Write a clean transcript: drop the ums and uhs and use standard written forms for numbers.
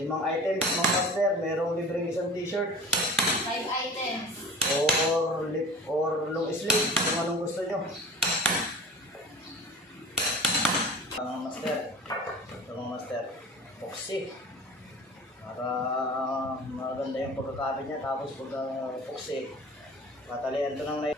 5 items mga master, merong libreng isang t-shirt. 5 items. Or lip or long sleeve, kung anong gusto nyo. Mga master, ito mga master, epoxy. Para maganda yung pagkakabit niya, tapos pagka epoxy, patalian ito ng